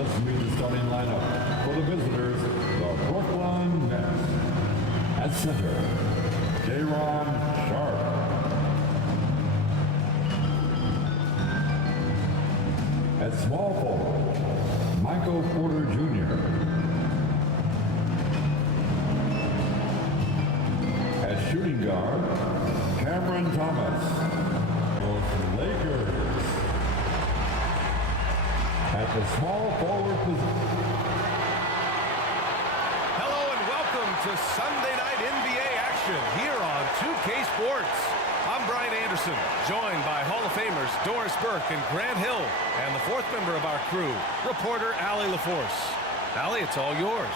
Let's meet the starting lineup. For the visitors, the Brooklyn Nets. At center, J-Ron Sharp. At small forward, Michael Porter Jr. At shooting guard, Cameron Thomas. Both Lakers. At the small forward position. Hello and welcome to Sunday Night NBA action here on 2K Sports. I'm Brian Anderson, joined by Hall of Famers Doris Burke and Grant Hill, and the fourth member of our crew, reporter Allie LaForce. Allie, it's all yours.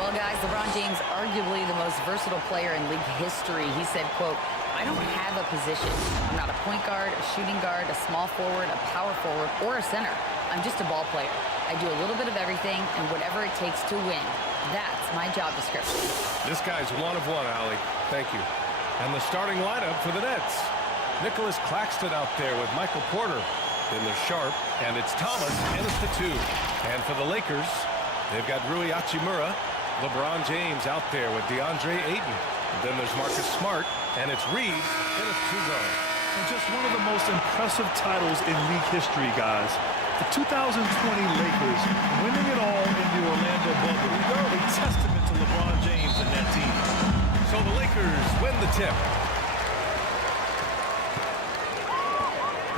Well, guys, LeBron James, arguably the most versatile player in league history. He said, quote, "I don't have a position. I'm not a point guard, a shooting guard, a small forward, a power forward, or a center. I'm just a ball player. I do a little bit of everything and whatever it takes to win. That's my job description." This guy's one of one, Allie. Thank you. And the starting lineup for the Nets. Nicholas Claxton out there with Michael Porter. Then there's Sharp, and it's Thomas, and it's the two. And for the Lakers, they've got Rui Hachimura, LeBron James out there with DeAndre Ayton. And then there's Marcus Smart, and it's Reed, and it's two guards. And just one of the most impressive titles in league history, guys. The 2020 Lakers winning it all in the Orlando bubble. A testament to LeBron James and that team. So the Lakers win the tip.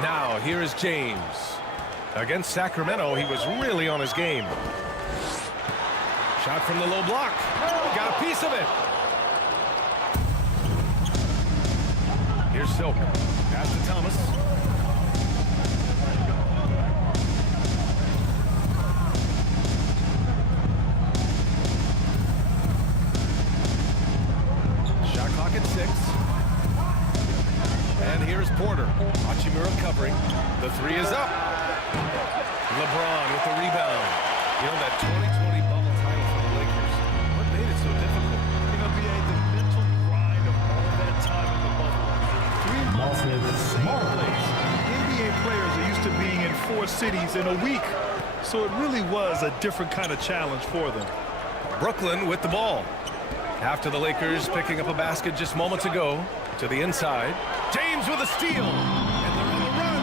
Now, here is James. Against Sacramento, he was really on his game. Shot from the low block. Got a piece of it. Here's Silk. Pass to Thomas. Shot clock at 6. And here's Porter. Hachimura covering. The three is up. LeBron with the rebound. You know, that 2020 bubble title for the Lakers. What made it so difficult? You know, BA, the mental grind of all that time in the bubble. 3 months in the same place. NBA players are used to being in 4 cities in a week. So it really was a different kind of challenge for them. Brooklyn with the ball. After the Lakers picking up a basket just moments ago. To the inside. James with a steal. And they're on the run.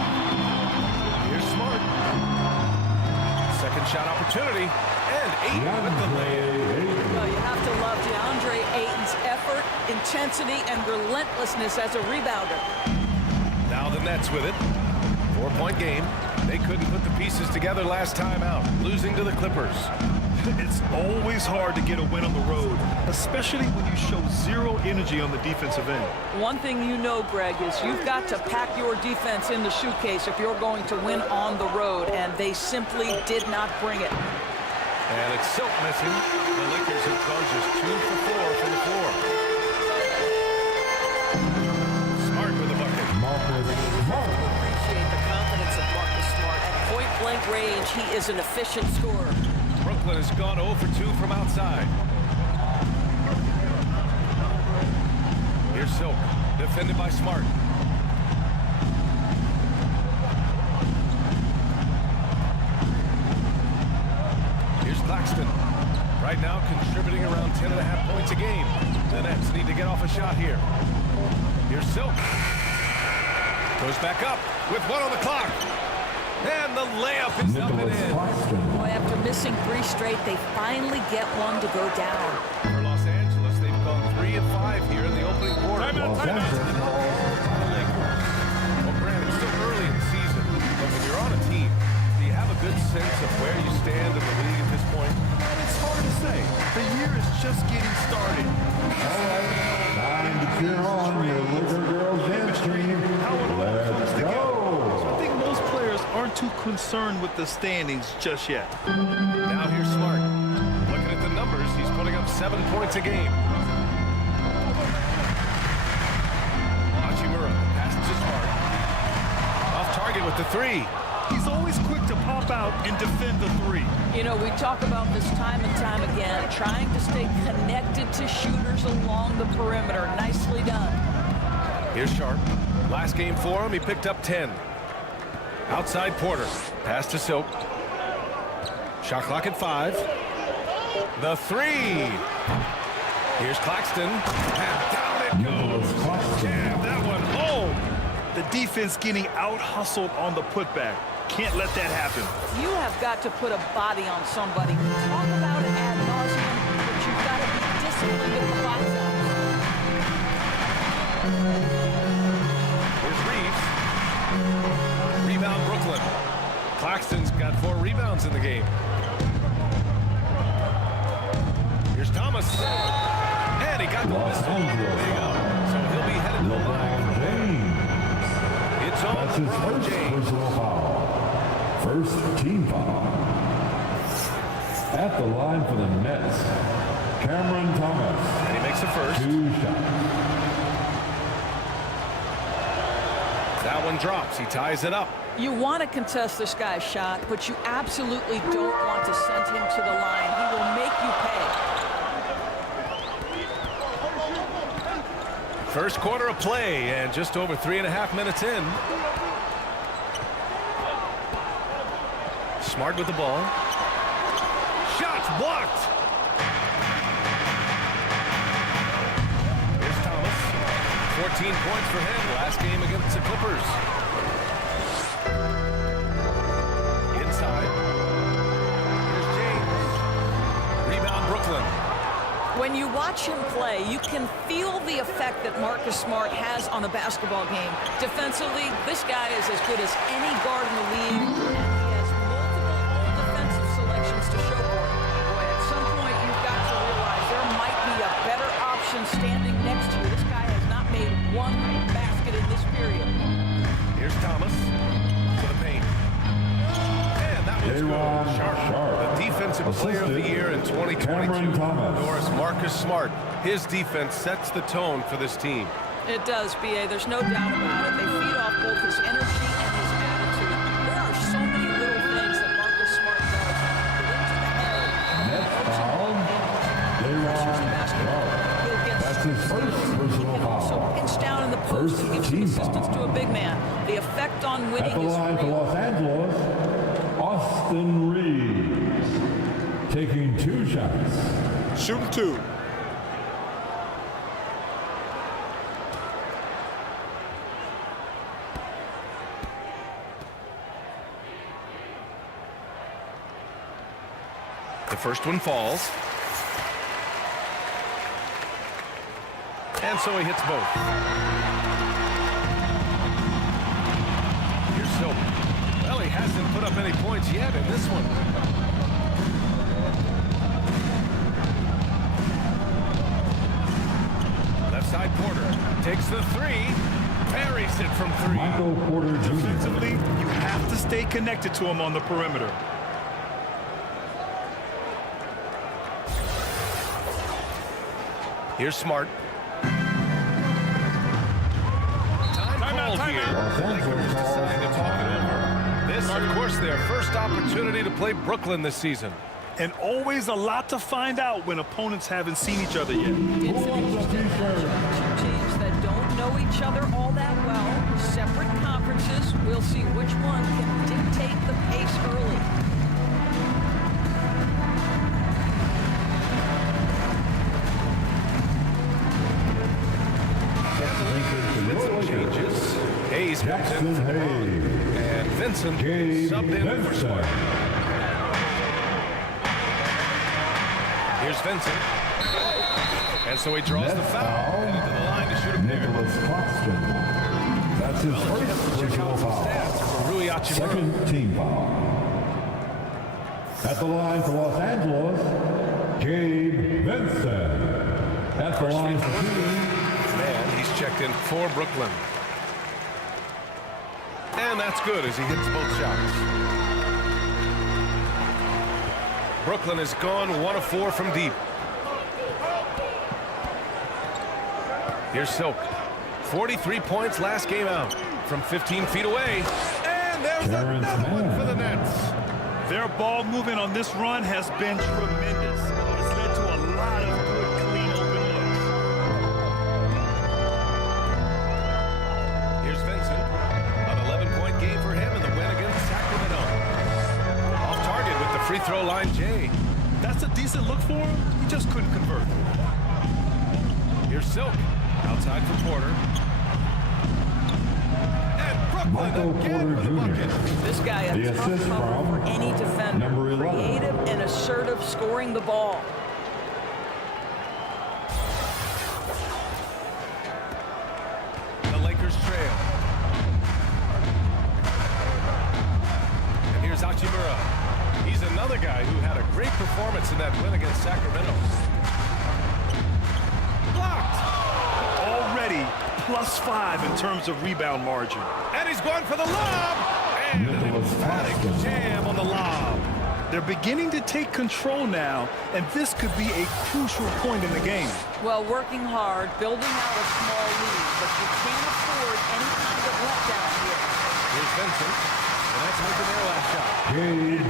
Here's Smart. Second shot opportunity. And Ayton with the layup. Well, you have to love DeAndre Ayton's effort, intensity, and relentlessness as a rebounder. Now the Nets with it. 4-point game. They couldn't put the pieces together last time out, losing to the Clippers. It's always hard to get a win on the road, especially when you show zero energy on the defensive end. One thing you know, Greg, is you've got to pack your defense in the suitcase if you're going to win on the road, and they simply did not bring it. And it's Silk missing. The Lakers have gone just 2 for 4 from the floor. Smart with the bucket. Appreciate the confidence of Marcus Smart. At point-blank range, he is an efficient scorer. Brooklyn has gone 0 for 2 from outside. Here's Silk, defended by Smart. Here's Claxton. Right now contributing around 10.5 points a game. The Nets need to get off a shot here. Here's Silk. Goes back up with 1 on the clock. And the layup is up and in. Boy, after missing 3 straight, they finally get one to go down. For Los Angeles, they've gone 3 of 5 here in the opening quarter. Timeout. Well, Grant, it's still early in the season, but when you're on a team, do you have a good sense of where you stand in the league at this point? It's hard to say. The year is just getting started. Time to cheer on your little girls dance team. How it all comes Let's together. go. So I think most players aren't too concerned with the standings just yet. Now here's Smart. Looking at the numbers, he's putting up 7 points a game. Hachimura, pass to Smart. Off target with the 3. He's always quick to pop out and defend the 3. You know, we talk about this time and time again, trying to stay connected to shooters along the perimeter. Nicely done. Here's Sharp. Last game for him, he picked up 10. Outside Porter. Pass to Silk. Shot clock at 5. The 3. Here's Claxton. And down it goes. Jam that one home. The defense getting out-hustled on the putback. Can't let that happen. You have got to put a body on somebody. Talk about it ad nauseum, but you've got to be disciplined with the clock zone. Here's Reeves. Rebound Brooklyn. Claxton's got 4 rebounds in the game. Here's Thomas. And he got the whistle. There you go. So he'll be headed to the line. It's on That's his first personal foul. First team foul. At the line for the Nets, Cameron Thomas. And he makes the first. 2 shots. That one drops. He ties it up. You want to contest this guy's shot, but you absolutely don't want to send him to the line. He will make you pay. First quarter of play, and just over 3.5 minutes in. Smart with the ball. Shots blocked. Here's Thomas. 14 points for him last game against the Clippers. Inside. Here's James. Rebound Brooklyn. When you watch him play, you can feel the effect that Marcus Smart has on a basketball game. Defensively, this guy is as good as any guard in the league, and he has multiple all-defensive selections to show for it. Boy, at some point, you've got to realize there might be a better option standing next to you. This guy has not made one basket in this period. Here's Thomas for the paint. And that one's good. Sharp. The defensive player of the year in 2022. Norris Marcus Smart. His defense sets the tone for this team. It does, B.A. There's no doubt about it. They feed off both his energy and his attitude. There are so many little things that Marcus Smart does. Get into the head. Net foul. That's his first personal So foul. pinch down in the post and give some team assistance foul. to a big man. The effect on winning At the is line for real. Los Angeles, Austin Reeves. Taking 2 shots. Shooting 2. The first one falls. And so he hits both. Here's Silk. Well, he hasn't put up any points yet in this one. Left side Porter takes the 3. Buries it from 3. Michael Porter Jr. Defensively, you have to stay connected to him on the perimeter. Here's Smart. Time here. Lakers decide to talk it over. This, of course, their first opportunity to play Brooklyn this season. And always a lot to find out when opponents haven't seen each other yet. It's an interesting matchup. Two teams that don't know each other all that well. Separate conferences. We'll see which one can dictate the pace early. Changes. Hayes comes Jackson in for Hayes. and Vincent Gabe subbed in for Vincent. Smart. Here's Vincent. And so he draws Net the foul. foul. Headed to the line to shoot a pair. Nicholas Claxton. That's his first personal foul. Stats for Rui Hachimura. Second team foul. At the line for Los Angeles, Gabe Vincent. At the line for Man, he's checked in for Brooklyn. And that's good as he hits both shots. Brooklyn has gone 1 of 4 from deep. Here's Silk. 43 points last game out from 15 feet away. And there's Terrence another one Mann. for the Nets. Their ball movement on this run has been tremendous. It's led to a lot of good, clean, open looks. Here's Vincent. An 11-point game for him in the win against Sacramento. Off target with the free throw. throw line J. That's a decent look for him. He just couldn't convert. Here's Silk. Outside for Porter. And Brooklyn Michael again Porter with a bucket. Jr. This guy, The a tough assist cover from for any defender. number 11. Creative and assertive scoring the ball. The Lakers trail. And here's Hachimura. He's another guy who had a great performance in that win against Sacramento. Blocked. Already +5 in terms of rebound margin. And he's going for the lob. And an emphatic jam on the lob. They're beginning to take control now, and this could be a crucial point in the game. Well, working hard, building out a small lead, but you can't afford any kind of letdown here. Here's Vincent. And that's making their last shot.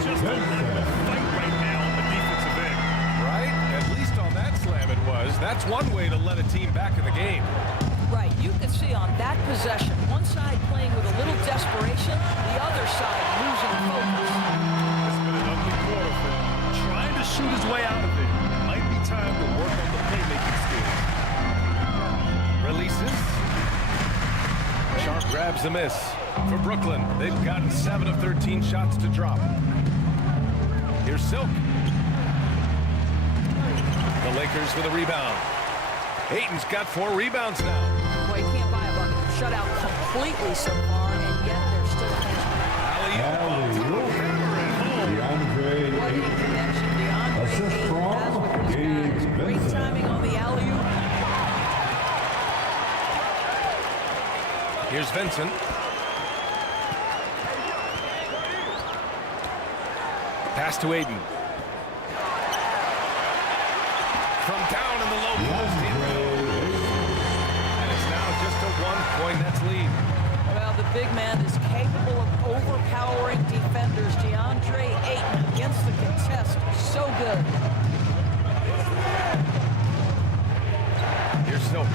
Just don't let them fight right now on the defensive end. Right? At least on that slam it was. That's one way to let a team back in the game. Right, you can see on that possession, one side playing with a little desperation, the other side losing focus. It's been an ugly quarter for him. Trying to shoot his way out of it. Might be time to work on the playmaking skills. Releases. Sharp grabs the miss. For Brooklyn, they've gotten 7 of 13 shots to drop. Here's Silk. The Lakers with a rebound. Ayton's got 4 rebounds now. Boy, you can't buy a bucket. Shut out completely so far, and yet they're still ahead. Alley-oop. DeAndre What a Ayton. connection DeAndre Assist Ayton from has with his Gabe guys. Great Vincent. timing on the alley-oop. Here's Vincent. Pass to Ayton. From down in the low post. And it's now just a 1-point Nets lead. Well, the big man is capable of overpowering defenders. DeAndre Ayton against the contest. So good. Here's Silk.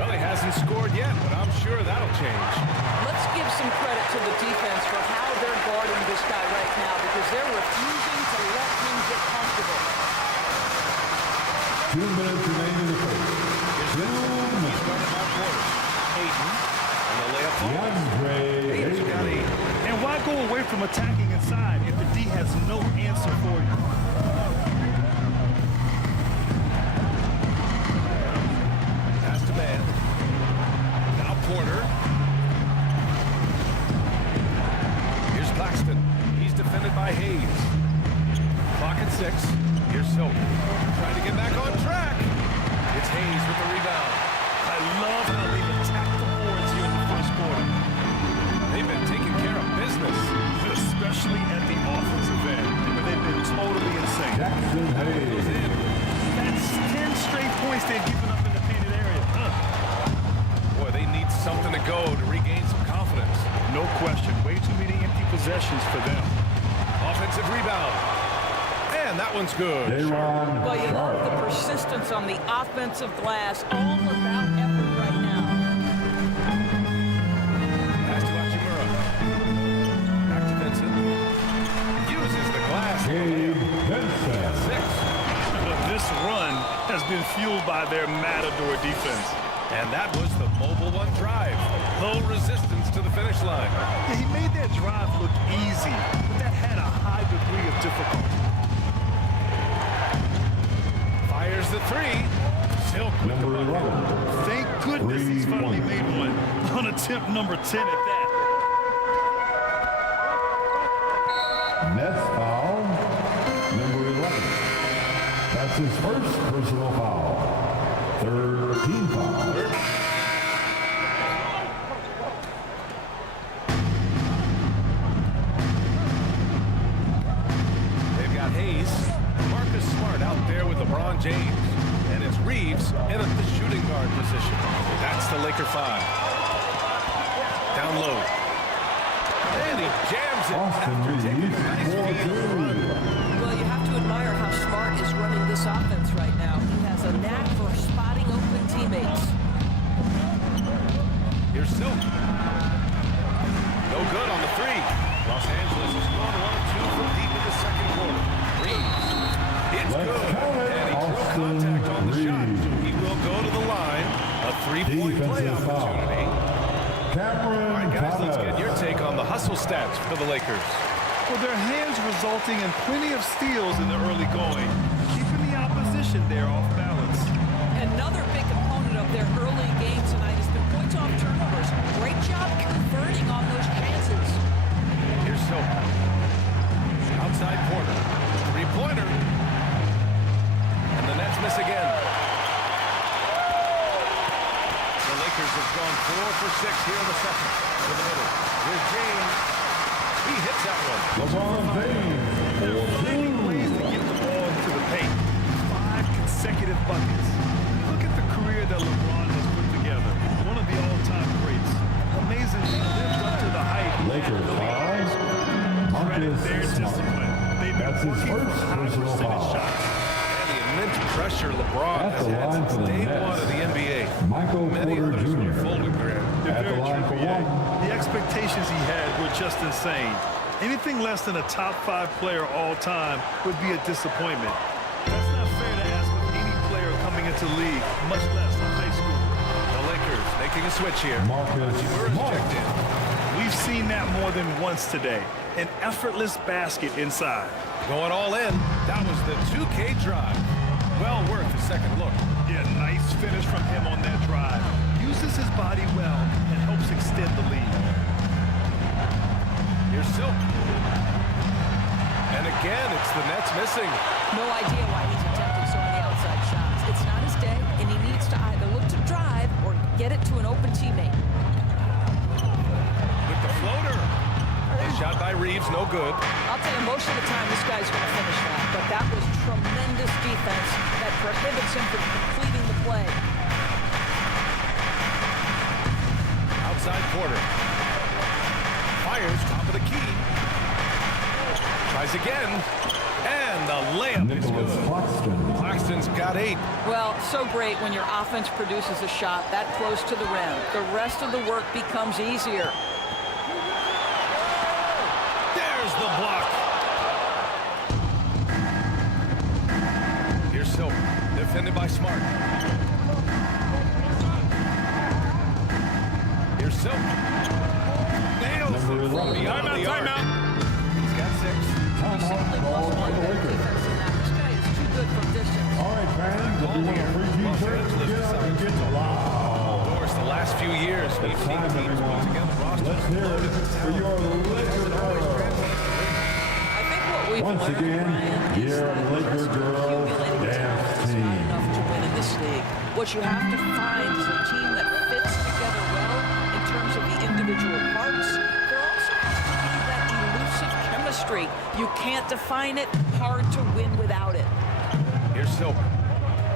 Well, he hasn't scored yet, but I'm sure that'll change. Let's give some credit to the defense for how they're guarding this guy right now because they're refusing to let him get comfortable. 2 minutes remaining in the first. He's guarded by Porter. Ayton. And the layup falls. DeAndre Ayton's got Ayton. 8. And why go away from attacking inside if the D has no answer for you? Pass to man. Now Porter. Here's Claxton. He's defended by Hayes. Clock at 6. Here's Silk. Trying to get back on track. It's Hayes with the rebound. I love how they've attacked the boards here in the first quarter. They've been taking care of business. Especially at the offensive end, where they've been totally insane. Jackson Goes Hayes. in. That's 10 straight points they've given up in the painted area. Boy, they need something to go to regain some confidence. No question. Way too many empty possessions for them. Offensive rebound. And that one's good. J-Ron Well, you love the Sharp. persistence on the offensive glass, all about effort right now. Pass to Hachimura. Back to Vincent. Uses the glass. Gabe Vincent. 6. This run has been fueled by their matador defense. And that was the mobile one drive. Low resistance to the finish line. Yeah, he made that drive look easy, but that had a high degree of difficulty. Fires the 3. Silk with the Number bucket. 11. Thank goodness he's finally 3-1. made one on attempt number 10 at that. Nets foul. Number 11. That's his first personal foul. 3rd team foul. They've got Hayes. Marcus Smart out there with LeBron James. And it's Reeves in at the shooting guard position. That's the Laker 5. Down low. And he jams it Austin after taking a Reeves. nice feed on the run. Well, you have to admire how Smart is running this offense right now. He has a knack for spotting open teammates. Here's Silk. No good on the 3. Los Angeles is going 1 of 2 from deep in the second quarter. good. And he drew contact on the shot, so he will go to the line. A three-point play Defensive foul. opportunity. Cameron All right, guys, let's get Thomas. your take on the hustle stats for the Lakers. Well, their hands resulting in plenty of steals in the early going, keeping the opposition there off balance. Another big component of their early game tonight has been points off turnovers. Great job converting on those chances. Here's Silk. Outside corner. Three-pointer. And the Nets miss again. The Lakers have gone 4 for 6 here in the second. To the middle. Here's James. He hits that one. LeBron James. Finding ways to get the ball into the paint. 5 consecutive buckets. Look at the career that LeBron has put together. One of the all-time greats. Amazingly lived up to the hype. Lakers five. Credit their Marcus Smart. discipline. They've been That's his working first for high personal percentage foul. shots. And the immense pressure LeBron At has the had line since for the day Nets, one of the NBA. Michael Many Porter others Jr. would fold with Grant. At the Very line for true, one. The expectations he had were just insane. Anything less than a top 5 player all time would be a disappointment. That's not fair to ask of any player coming into the league, much less a high school. The Lakers making a switch here. Marcus Hachimura's Smart. checked in. We've seen that more than once today. An effortless basket inside. Going all in. That was the 2K drive. Well worth a second look. Yeah, nice finish from him on that drive. Uses his body well and helps extend the lead. Here's Silk. And again, it's the Nets missing. No idea why he's attempting so many outside shots. It's not his day, and he needs to either look to drive or get it to an open teammate. With the floater. A shot by Reeves, no good. I'll tell you, most of the time this guy's going to finish that, but that was tremendous defense that prohibits him from completing the play. Outside quarter. Fires, top of the key. Tries again. And the layup is Nicholas good. Claxton. Claxton's got 8. Well, so great when your offense produces a shot that close to the rim. The rest of the work becomes easier. There's the block. Here's Silk. Defended by Smart. Here's Silk. Nails it Number from 11. beyond the arc. He's got 6. Timeout call for the Lakers. This guy is too good from distance. All right, fans, if you want a free Los t-shirt, Angeles get out and get the Of course, the last few years, we've It's seen time, teams put everyone. together rosters Let's hear it for your Laker era. I think what we've Once learned, again, Ryan, is your that Laker girls accumulating dance talent is not team. enough to win in this league. What you have to find is a team that fits together well in terms of the individual parts. There also has to be that elusive chemistry. You can't define it. Hard to win without it. Here's Silk.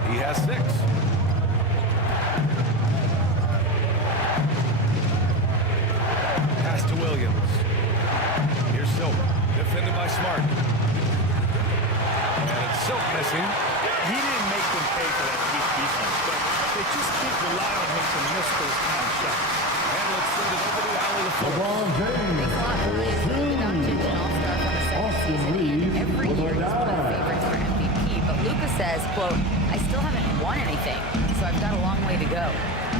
He has 6. Pass to Williams. Here's Silk. Defended by Smart. And it's Silk missing. He didn't make them pay for that weak defense, but they just can't rely on him to miss those kind of shots. And let's send it over the alley to Fultz. LeBron James. Thanks a lot, Willie. As Luka Doncic an all-star for the second Austin season. Reeves Every with a year he's one of the dime. favorites for MVP. But Luka says, quote, I still haven't won anything, so I've got a long way to go.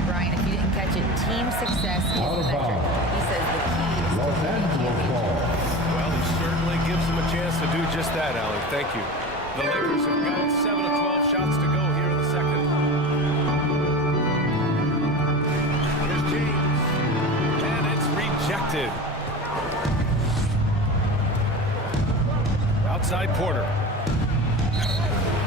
Brian, if you didn't catch it, team success is Out the of metric. bounds. He says the key is to Los winning Angeles championships. ball. Well, he certainly gives them a chance to do just that, Allie. Thank you. The Lakers have got 7 of 12 shots to go here in the second. Here's James. And it's rejected. Outside Porter.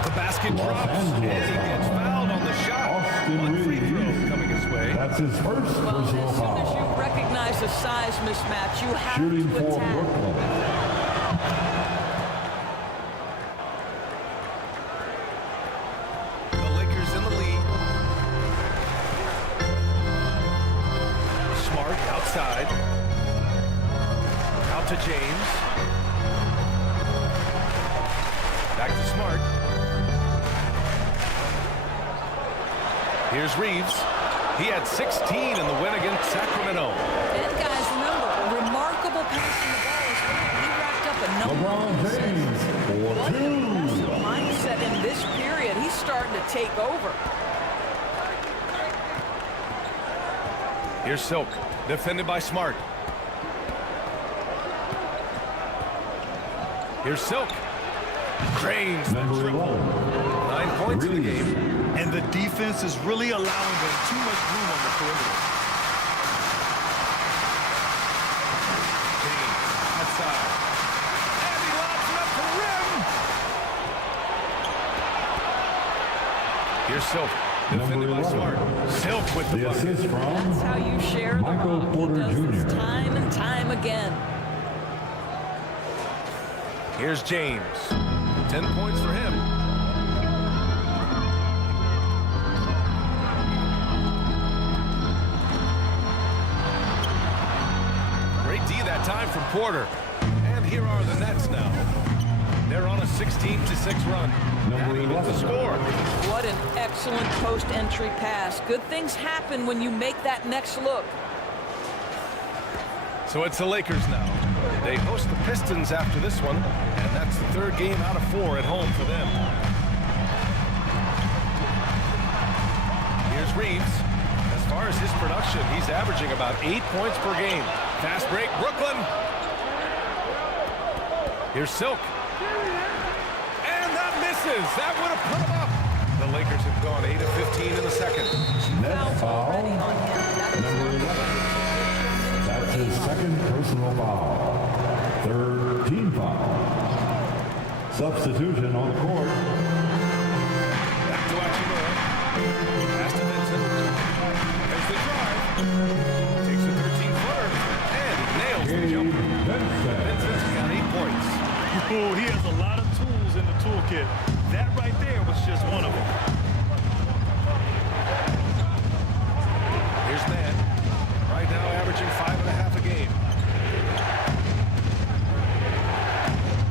The basket drops. And he gets fouled on the shot. Austin One free throw Reeves. coming his way. That's his first Well, personal as soon as you foul. recognize a size mismatch, you have Shooting to for attack. Brooklyn. The Lakers in the lead. Smart outside. Out to James. Back to Smart. Here's Reeves. He had 16 in the win against Sacramento. And guys, remember, remarkable passing the ball as well. He racked up a number LeBron of assists. James for What an 2. impressive mindset and take over. Here's Silk, defended by Smart. Here's Silk. Cranes the Number triple. 11. 9 points in the game. And the defense is really allowing them too much room on the perimeter. James, outside. And he lobs it up the rim. Here's Silk, defended by Smart. Silk with the The bucket. assist from That's how you share the Michael rock. Porter He does this Jr. time and time again. Here's James. 10 points for him. Great D that time from Porter. And here are the Nets now. They're on a 16-6 run. Number Adding up the 11. score. What an excellent post-entry pass. Good things happen when you make that next look. So it's the Lakers now. They host the Pistons after this one, and that's the third game out of 4 at home for them. Here's Reeves. As far as his production, he's averaging about 8 points per game. Fast break, Brooklyn. Here's Silk. And that misses. That would have put him up. The Lakers have gone 8 of 15 in the second. Net foul. Number 11. That's his second personal foul. Third team foul. Substitution on the court. Back to Hachimura. Pass to Vincent. There's the drive. Takes a 13-footer. And nails the Gabe jumper. Vincent. Vincent's got 8 points. Oh, he has a lot of tools in the toolkit. That right there was just one of them. Here's Ned. Right now averaging 5.5 a game.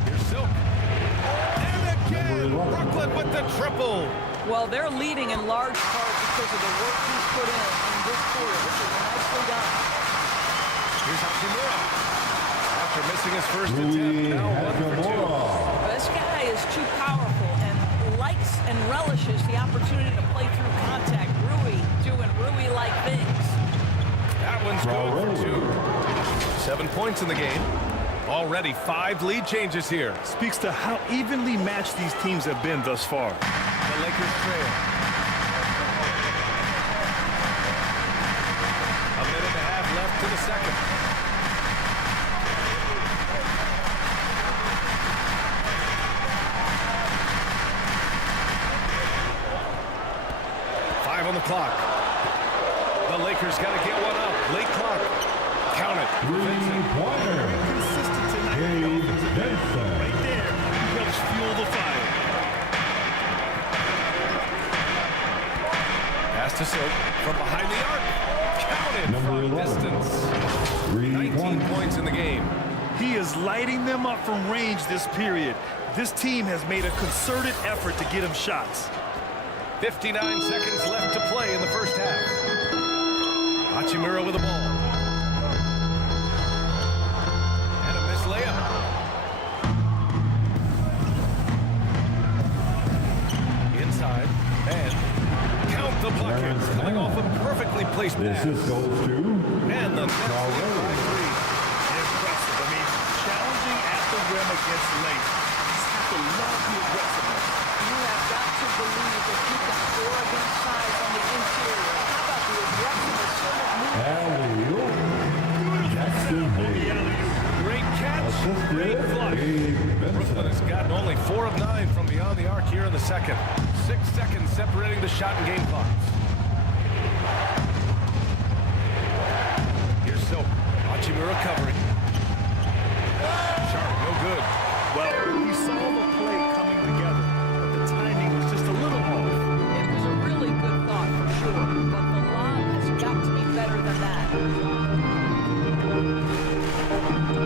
Here's Silk. And again, Brooklyn with the triple. Well, they're leading in large part because of the work he's put in this quarter. This is nicely done. Here's Hachimura. After missing his first Rui attempt, now 1 for 2. Hachimura. This guy is too powerful and likes and relishes the opportunity to play through contact. Rui doing Rui-like things. That one's good for 2. 7 points in the game. Already 5 lead changes here. Speaks to how evenly matched these teams have been thus far. The Lakers trail. A minute and a half left in the second. Five on the clock. The Lakers got to get one up. Late clock. Count it. Three-pointer. Consistent tonight. Gabe Vincent. Right there, he helps fuel the fire. Pass to Silk from behind the arc. Counted Number from 11. distance. 3 19 points. points in the game. He is lighting them up from range this period. This team has made a concerted effort to get him shots. 59 seconds left to play in the first half. Hachimura with the ball. And a missed layup. Inside. And count the buckets. Coming off a perfectly placed The pass. assist goes to And the Nets lead by 3. Impressive. I mean, challenging at the rim against length. You just have to love the aggressiveness. You have got to believe that you can score against size on the interior. How about the aggressiveness? So much movement. alley-oop. Jackson Hayes. Great catch. Assisted Great flush. Gabe Brooklyn has Vincent. gotten only 4 of 9 from beyond the arc here in the second. 6 seconds separating the shot and game clocks. Here's Silk. Hachimura covering. Sharp, no good. Well, we saw the play coming together, but the timing was just a little off. It was a really good thought for sure, but the lob has got to be better than that.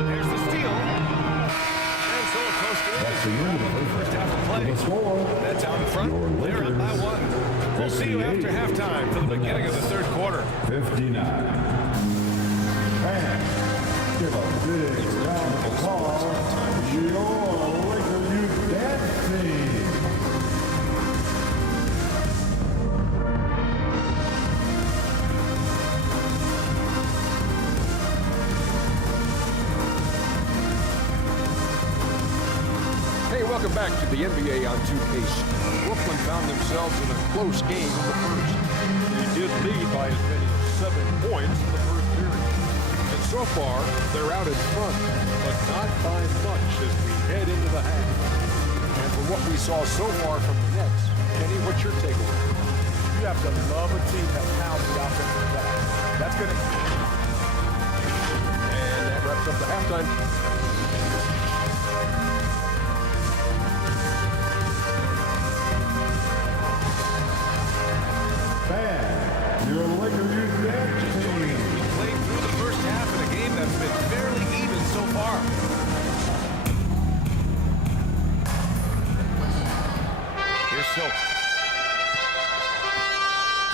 There's the steal. And so close to That's the end of the first half of play. the score. That's out in front. Your They're up by Lakers, 1. We'll see you after 58. halftime for the beginning of the third quarter. 59. And give a big round of applause to your Laker Youth Dance Team. back to the NBA on 2K. Brooklyn found themselves in a close game in the first. They did lead by as many as 7 points in the first period. And so far, they're out in front, but not by much as we head into the half. And from what we saw so far from the Nets, Kenny, what's your takeaway? You have to love a team that pounds the offensive glass. That's going to... And that wraps up the halftime. Fan, your Lakers youth dance team. We played through the first half in a game that's been fairly even so far. Here's Silk.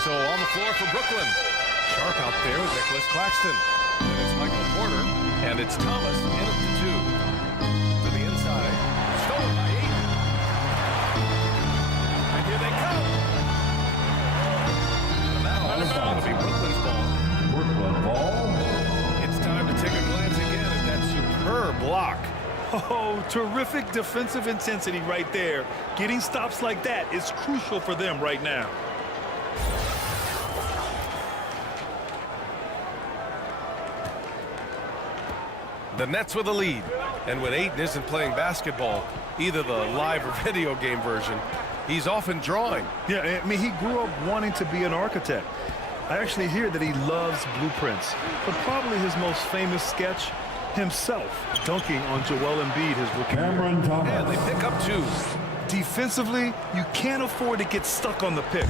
So on the floor for Brooklyn. Sharp out there with Nicholas Claxton. And it's Michael Porter. And it's Thomas in at the 2. To the inside. Stolen by 8. And here they come. And now it's going to be Brooklyn's ball. Brooklyn ball. It's time to take a glance again at that superb block. Oh, terrific defensive intensity right there. Getting stops like that is crucial for them right now. The Nets with a lead. And when Ayton isn't playing basketball, either the live or video game version, he's often drawing. Yeah, I mean, he grew up wanting to be an architect. I actually hear that he loves blueprints, but probably his most famous sketch, himself dunking on Joel Embiid his rookie year. Cameron And Thomas. they pick up 2. Defensively, you can't afford to get stuck on the pick.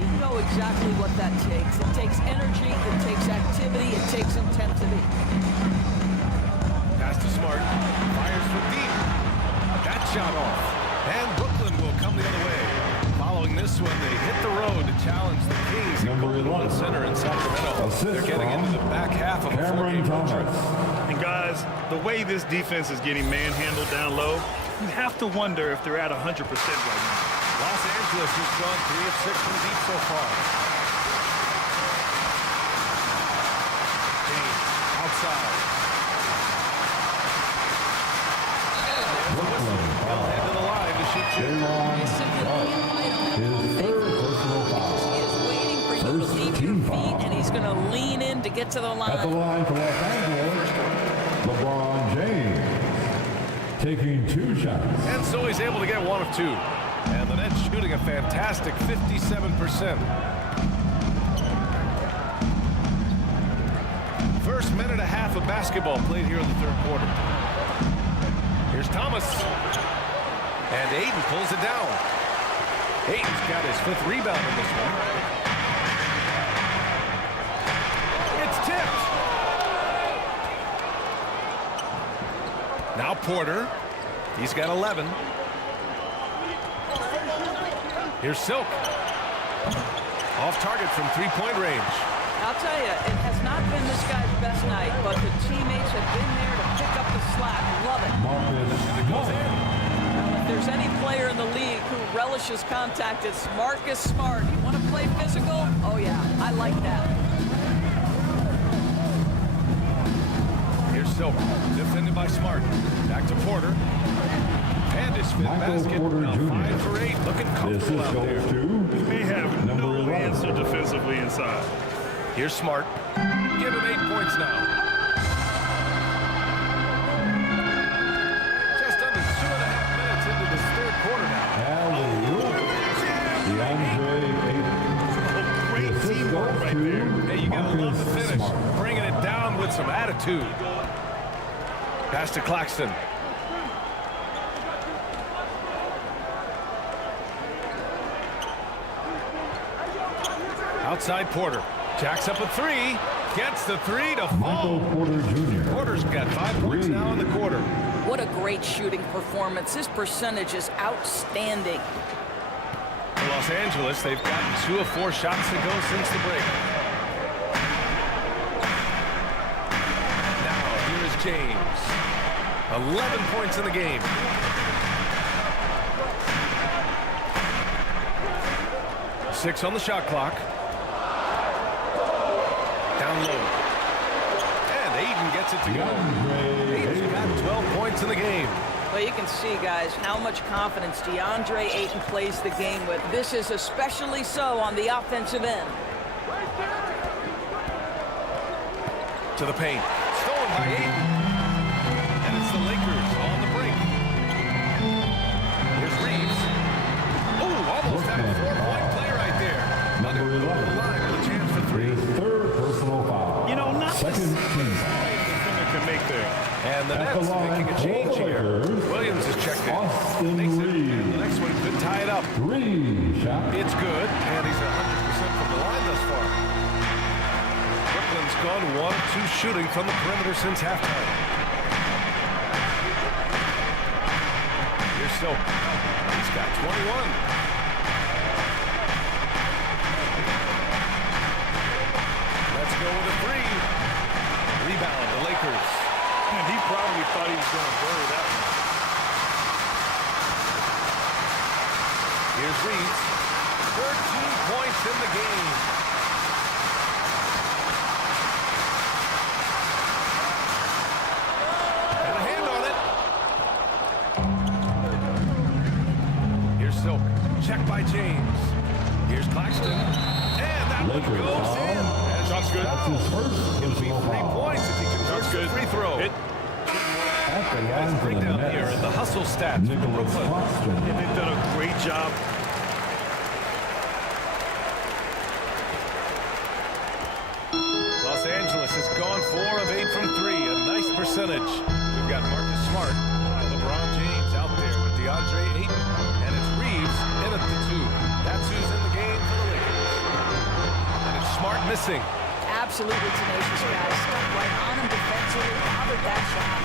You know exactly what that takes. It takes energy, it takes activity, it takes intensity. Pass to Smart. Fires for deep. That shot off. And Brooklyn will come the other way. Following this one, they hit the road to challenge the Kings at Number Golden 11. Center in Sacramento. Assist They're getting from into the back half of a Cameron 4-game road trip. Thomas. And guys, the way this defense is getting manhandled down low, you have to wonder if they're at 100% right now. Los Angeles has gone 3 of 6 from deep so far. James outside. Brooklyn He'll foul. head to the line to shoot 2. Jaron Sharp. His third personal foul. He is waiting for you to First leave team your feet, foul. and he's going to lean in to get to the At the line. line for Los Angeles, LeBron James. Taking 2 shots. And so he's able to get 1 of 2. And the Nets shooting a fantastic 57%. First minute and a half of basketball played here in the third quarter. Here's Thomas. And Ayton pulls it down. Ayton's got his 5th rebound in this one. It's tipped. Now Porter. He's got 11. Here's Silk. Off target from 3-point range. I'll tell you, it has not been this guy's best night, but the teammates have been there to pick up the slack. Love it. Marcus Smart. Now, if there's any player in the league who relishes contact, it's Marcus Smart. You want to play physical? Oh, yeah, I like that. Here's Silk. Defended by Smart. Back to Porter. And his 5th Michael basket. Porter Now Jr. 5 for 8. Looking The comfortable assist out there. goes to They have number no 11. answer defensively inside. Here's Smart. Give him 8 points now. Just under 2.5 minutes into this third quarter now. Alley-oop. DeAndre Ayton. The Great assist teamwork goes right to there. Hey, you gotta love the Marcus finish. Smart. Bringing it down with some attitude. Pass to Claxton. Outside Porter. Jacks up a 3. Gets the 3 to Michael fall. Porter Jr. Porter's got 5 points now in the quarter. What a great shooting performance. His percentage is outstanding. For Los Angeles, they've gotten 2 of 4 shots to go since the break. Now, here is James. 11 points in the game. Six on the shot clock. Down low. And Ayton gets it to go. Ayton's got 12 points in the game. Well, you can see, guys, how much confidence DeAndre Ayton plays the game with. This is especially so on the offensive end. To the paint. Stolen by Ayton. And it's the Lakers on the brink. Here's Reeves. Oh, almost had a 4-point play right there. Number 11. Line with a chance for three. His third personal foul. You know, not Second team foul. defender can make there. And the At the Nets line making a change for the here. Lakers, Williams is checked in. Austin Makes it, Reeves. and the next one could tie it up. Reeves shot. It's good, and he's 100% from the line thus far. Brooklyn's gone 1 of 2 shooting from the perimeter since halftime. Here's Silk. He's got 21. Let's go with a 3. Rebound, the Lakers. And he probably thought he was going to bury that one. Here's Reeves. 13 points in the game. And a hand on it. Here's Silk. Checked by James. Here's Claxton. And that one Lakers goes foul. in. And Shot's good. That's his first It'll be personal 3 foul. points if he converts the free throw. It, At the Guys, line for bring the down here Nets, at the hustle stats for Nicholas Brooklyn. Claxton. and they've done a great job. Los Angeles has gone 4 of 8 from 3, a nice percentage. We've got Marcus Smart, LeBron James out there with DeAndre Ayton, and it's Reeves in at the 2. That's who's in the game for the Lakers. And it's Smart missing. Absolutely tenacious, guys. Stuck right on him defensively. Bothered that shot.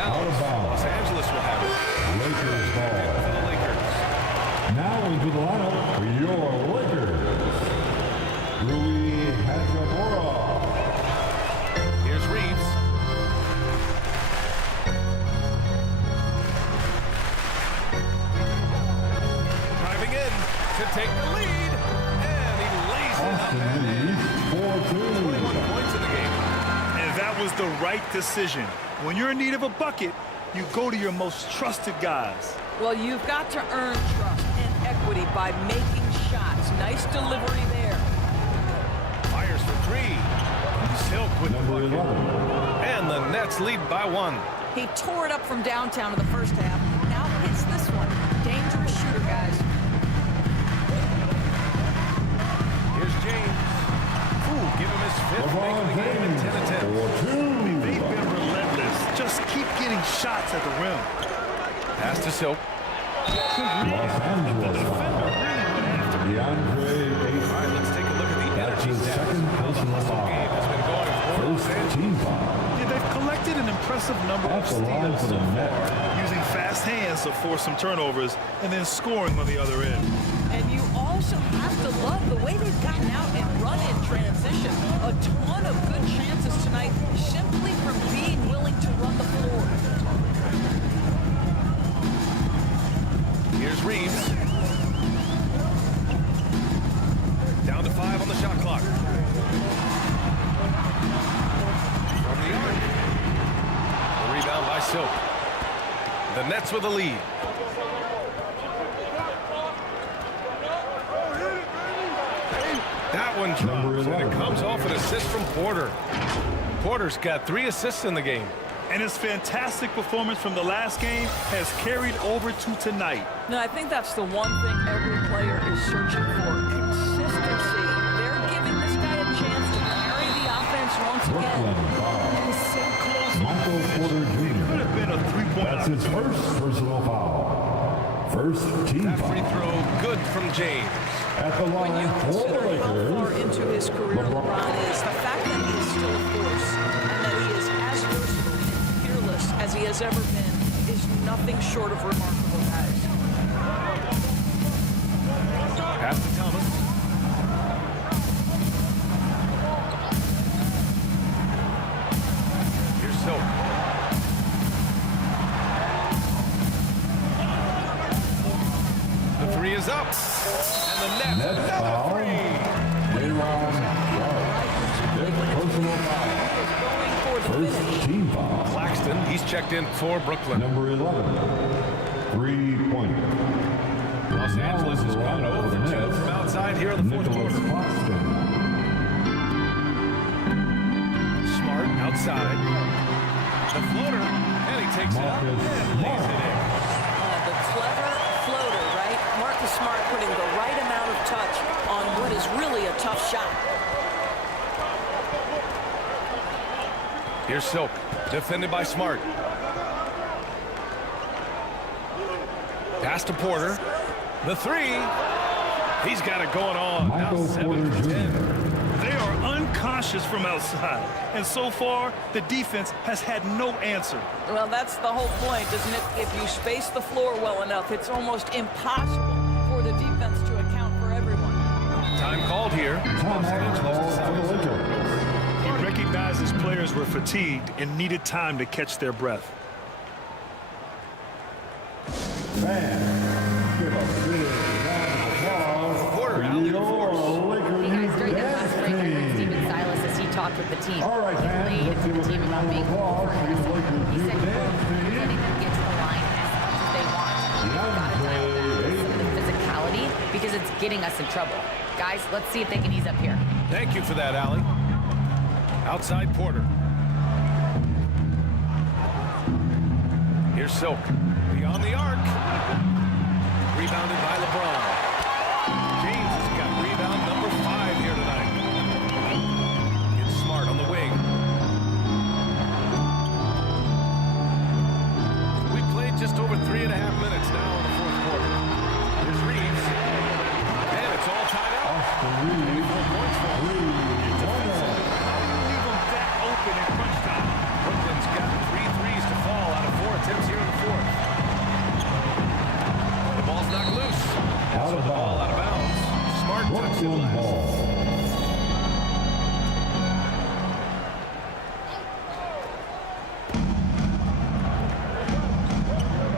Out of bounds. Los Angeles will have it. Lakers ball. For the Lakers. Now into the lineup for your Lakers. Rui Hachimura. Here's Reeves. Driving in to take the lead. And he lays it up. Austin Reeves, 4-2. 21 points in the game. And that was the right decision. When you're in need of a bucket, you go to your most trusted guys. Well, you've got to earn trust and equity by making shots. Nice delivery there. Fires for 3. Silk with the Number bucket. 11. And the Nets lead by 1. He tore it up from downtown in the first half. Now hits this one. Dangerous shooter, guys. Here's James. Ooh, give him his 5th, making the game in 10 attempts. 4-2. They've been relentless. Just keep getting shots at the rim. Pass to Silk. Los Angeles foul. DeAndre All Ayton. right, let's take a look at the That's energy his stats. second personal Hustle foul. game has been going for Los First Angeles. team foul. Yeah, they've collected an impressive number At of the line steals for so the far, Nets. using fast hands to force some turnovers and then scoring on the other end. And you also have to love the way they've gotten out and run in transition. A ton of good chances tonight simply from being willing to run the floor. Here's Reeves. Down to 5 on the shot clock. From the arc. The rebound by Silk. The Nets with the lead. That one Number drops, and it 11. comes off an assist from Porter. Porter's got 3 assists in the game. And his fantastic performance from the last game has carried over to tonight. No, I think that's the one thing every player is searching for. Consistency. They're giving this guy a chance to carry the offense once again. Brooklyn foul. He's so close. Michael Porter Could Jr. have been a three-point That's his first personal foul. First team That free foul. throw good from James. At the When you line for the consider how far Lakers. into his career LeBron is, the fact that he is still a force and that he is as versatile and fearless as he has ever been is nothing short of remarkable, guys. Pass to Thomas. Here's Silk. The 3 is up. And the Nets, Net another foul. 3. J-Ron Sharp. Fifth personal foul. Is going for the First finish. team foul. Claxton, he's checked in for Brooklyn. Number 11. 3-point. Los Angeles has gone over 2 from outside here in the fourth Nicholas quarter. Claxton. Smart outside. The floater, and he takes it up and lays it in. The clever floater, right? Marcus Smart putting the right amount of touch on what is really a tough shot. Here's Silk, defended by Smart. Pass to Porter. The three. He's got it going on. Now Michael 7 Porter for 10. Jr. They are unconscious from outside. And so far, the defense has had no answer. Well, that's the whole point, isn't it? If you space the floor well enough, it's almost impossible for the defense to account for everyone. Time called here. Time out call for the Lakers. He recognized his players were fatigued and needed time to catch their breath. Fans, give a big round of applause Porter for out leading your force. Lakers Hey guys, during that last break, I heard team. Stephen Silas as he talked with the team. All right, He fans, played let's for give the a team big about round of being applause for your over-aggressive. Lakers He said, dance quote, team. letting them get to the line as much as they want. We've got to dial back some of the physicality because it's getting us in trouble. Guys, let's see if they can ease up here. Thank you for that, Allie. Outside Porter. Here's Silk. Beyond the arc. Rebounded by LeBron. James has got rebound number 5 here tonight. Gets Smart on the wing. We played just over 3.5 minutes now in the fourth quarter. Here's Reeves. And it's all tied up. Austin Reeves, 4 points for him. Leave them that open in crunch time. Brooklyn's got 3 threes to fall out of 4 attempts here in the fourth. The ball's knocked loose. And Out so of the ball bounds. out of bounds. Smart touched it Brooklyn last. ball.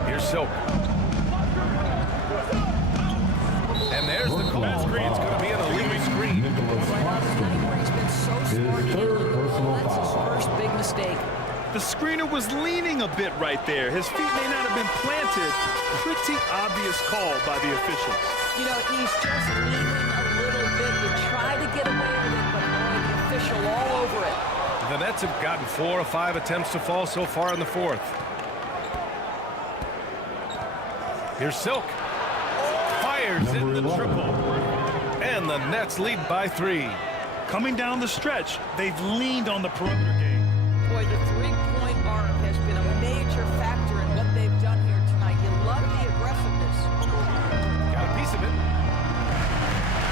Here's Silk. And there's the call. Brooklyn Screen's going to be an illegal screen. Nicholas Claxton. He's been so smart His third handling the personal ball. That's his foul. first big mistake. The screener was leaning a bit right there. His feet may not have been planted. Pretty obvious call by the officials. You know, he's just leaning a little bit. You try to get away with it, but boy, the official all over it. The Nets have gotten 4 or 5 attempts to fall so far in the fourth. Here's Silk. Fires in Number the 11. triple. And the Nets lead by 3. Coming down the stretch, they've leaned on the perimeter game. Boy, the three-point arc has been a major factor in what they've done here tonight. You love the aggressiveness. Got a piece of it.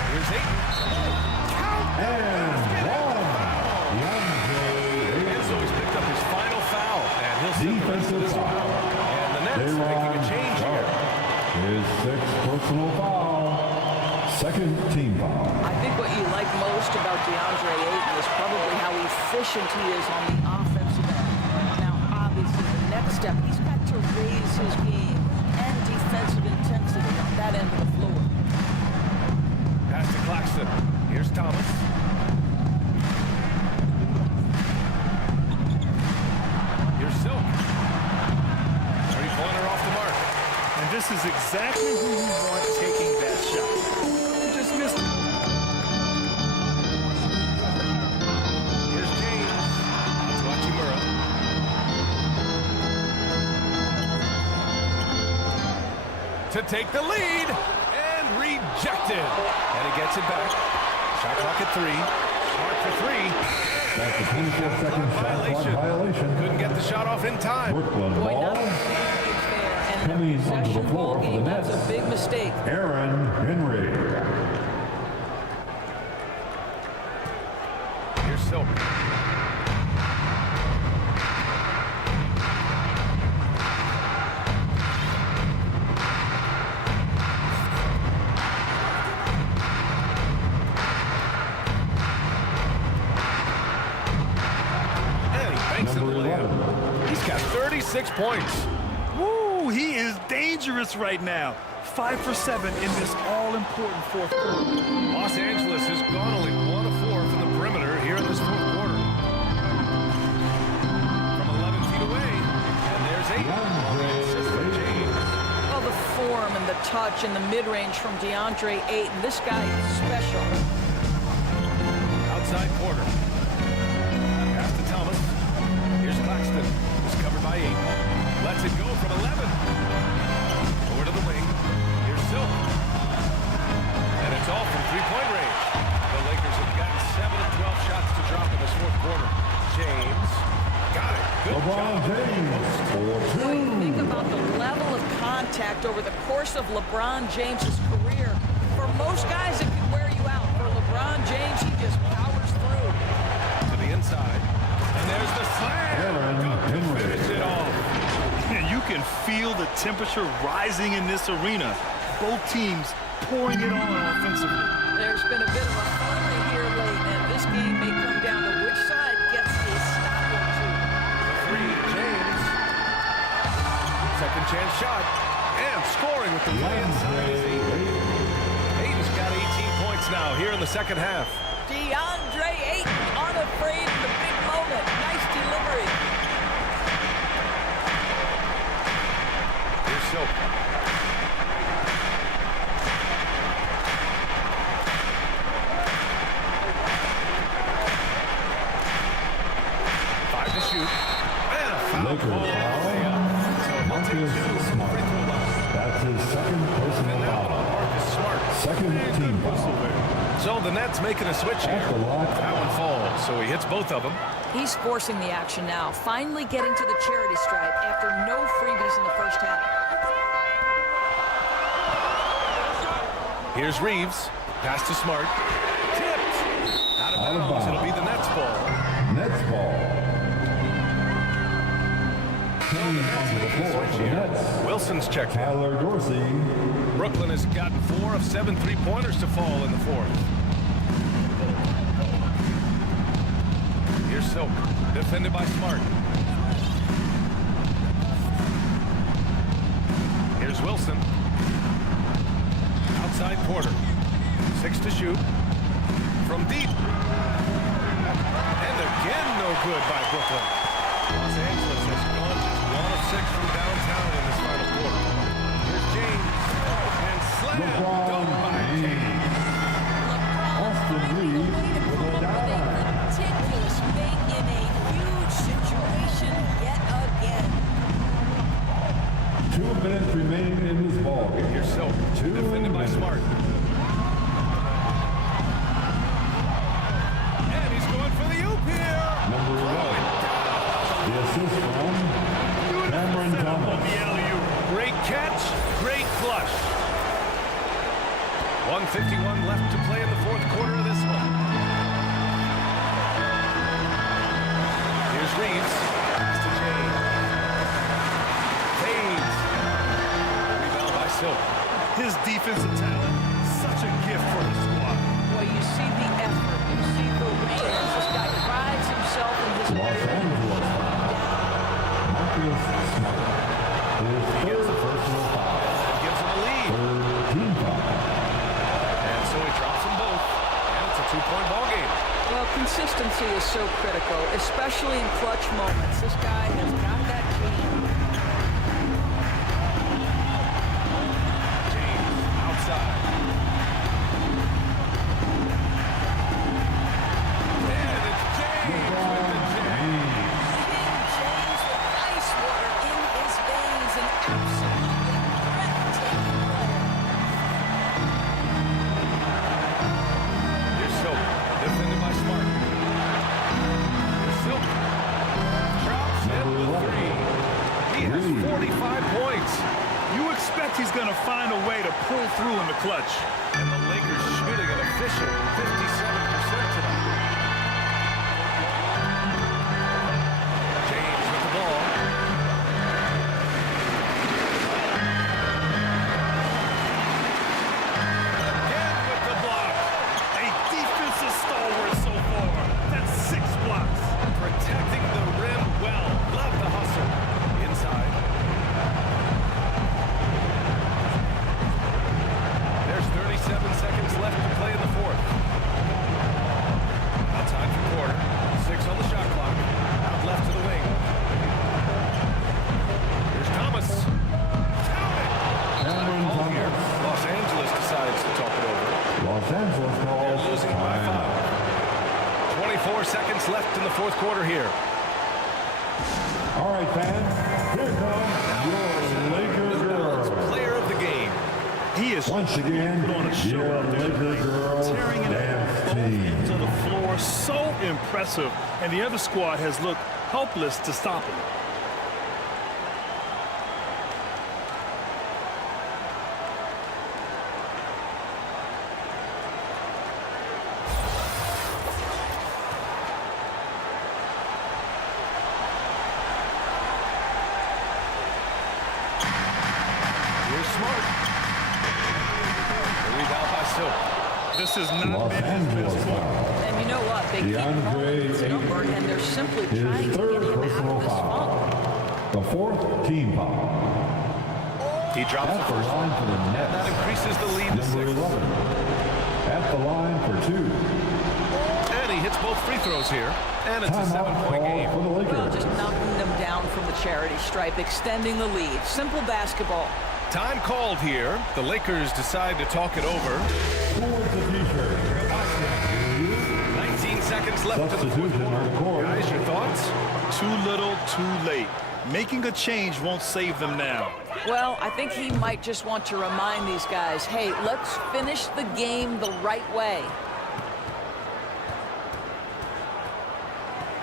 Here's Ayton. And one. And so he's picked up his final foul. And he'll see the rest of Defensive this one. foul. And the Nets making a change here. His 6th personal foul. 2nd team foul. I think what you like most about DeAndre Ayton is probably how efficient he is on the offensive end. Now, obviously, the next step, he's got to raise his game and defensive intensity on that end of the floor. Pass to Claxton. Here's Thomas. Here's Silk. Three-pointer off the mark. And this is exactly who you want taking that shot. You just missed it. Here's James. Out to Hachimura. To take the lead. And rejected. And he gets it back. Shot clock at 3. Smart for 3. That's a 24-second shot clock violation. Couldn't get the shot off in time. Brooklyn Boy, ball. not a advantage there. And Coming the onto the possession floor ball for the game, that's Nets. a big mistake. Aaron Henry. Here's Silk. And he banks it Number away. 11. He's got 36 points. Woo, he is dangerous right now. 5 for 7 in this all-important fourth quarter. Los Angeles has gone only 1 of 4 from the perimeter here in this fourth quarter. Assistant James. Well, the form and the touch and the mid-range from DeAndre Ayton. This guy is special. Outside Porter. Pass to Thomas. Here's Claxton. He's covered by 8. Lets it go from 11. Over to the wing. Here's Silk. And it's all from three-point range. The Lakers have gotten 7 of 12 shots to drop in this fourth quarter. James. Got it. Good LeBron job. James for When you think 2. about the level of contact over the course of LeBron James's career, for most guys it can wear you out. For LeBron James, he just powers through. To the inside. And there's the slam. Aaron Dunk to Henry. finish it off. And you can feel the temperature rising in this arena. Both teams pouring it on offensively. There's been a bit of a flurry here late, and this game may come down to which side gets a stop or two. Three, James. Second chance shot. And scoring with the play inside is Ayton. Ayton's got 18 points now here in the second half. DeAndre Ayton unafraid in the big moment. Nice delivery. Here's Silk. Five to shoot. And a foul Lakers call. foul. Marcus Smart. That's his second personal And now foul. Marcus Smart. Second team foul. So the Nets making a switch here. That's a lot. That one falls, so he hits both of them. He's forcing the action now, finally getting to the charity stripe after no freebies in the first half. Here's Reeves. Pass to Smart. Tipped. Out of Out of bounds. It'll bounds. be the Nets ball. Nets ball. Coming onto the floor for the Nets. Wilson's checked in. Tyler Dorsey. Brooklyn has gotten 4 of 7 three-pointers to fall in the fourth. Here's Silk. Defended by Smart. Here's Wilson. Outside Porter. 6 to shoot. From deep. And again, no good by Brooklyn. Los Angeles has gone just 1 of 6 from downtown in this final quarter. Here's James. And slam. LeBron Dunk by James. Austin Reeves with a dive. Meticulous make in a huge situation yet again. 2 minutes remaining in this ball game. Here's Silk. Defended by Smart. And he's going for the oop here. Number 11. The assist from Cameron Thomas. Great catch, great flush. 1:51 left to play in the fourth quarter of this one. Here's Reeves. Pass to James. Fades. Rebound by Silk. His defensive talent, such a gift for his squad. Well, you see the effort, you see the range. This guy prides himself in his Los Angeles. Marcus Smart. His third personal foul. Gives him a lead. Third team foul. And so he drops them both. And it's a 2-point ball game. Well, consistency is so critical, especially in clutch moments. This guy has got that gene. James outside. And it's James with the jam. King James with ice water in his veins, an absolutely breathtaking player. Here's Silk. Defended by Smart. Here's Silk. Drops in with 3. He has 45 points. You expect he's going to find a way to pull through in the clutch. And the Lakers shooting an efficient 57% tonight. James with the ball. Again with the block. A defensive stalwart so far. That's 6 blocks. Protecting the rim well. Love the hustle. Inside. There's 37 seconds left to play in the fourth. seconds left in the fourth quarter here. All right, fans, here comes your Laker girl. Player of the game. He is Once again, put on a show your out there Laker tonight, girls tearing it up dance both team. ends of the floor. So impressive, and the other squad has looked helpless to stop him. This is not Los Angeles foul. And you know what? They keep calling his number, and they're simply trying His to get third him out personal of this foul. funk. The fourth team foul. He drops At the the first line one. for the Nets. That increases the lead to Number 6. 11. At the line for 2. And he hits both free throws here. And it's a Timeout 7-point call game. for the Lakers. Well, just knocking them down from the charity stripe, extending the lead. Simple basketball. Time called here. The Lakers decide to talk it over. Towards the t-shirt. 19 seconds left to the fourth Substitution on the quarter. court. Guys, your thoughts? Too little, too late. Making a change won't save them now. Well, I think he might just want to remind these guys, hey, let's finish the game the right way.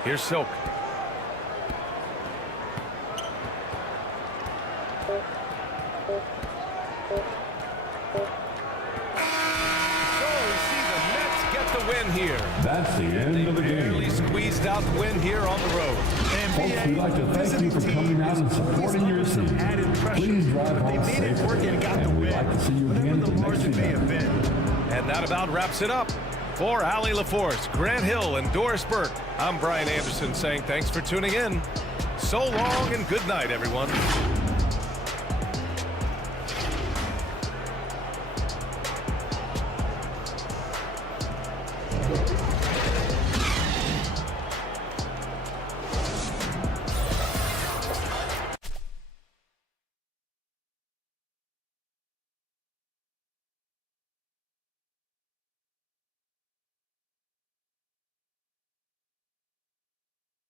Here's Silk. Win here. That's the end of the Barely game. squeezed out the win here on the road. Folks, we'd like to thank you for coming out and supporting your team. Please drive home safely, and we'd like to see you again at the next event. And that about wraps it up. For Allie LaForce, Grant Hill, and Doris Burke, I'm Brian Anderson saying thanks for tuning in. So long and good night, everyone.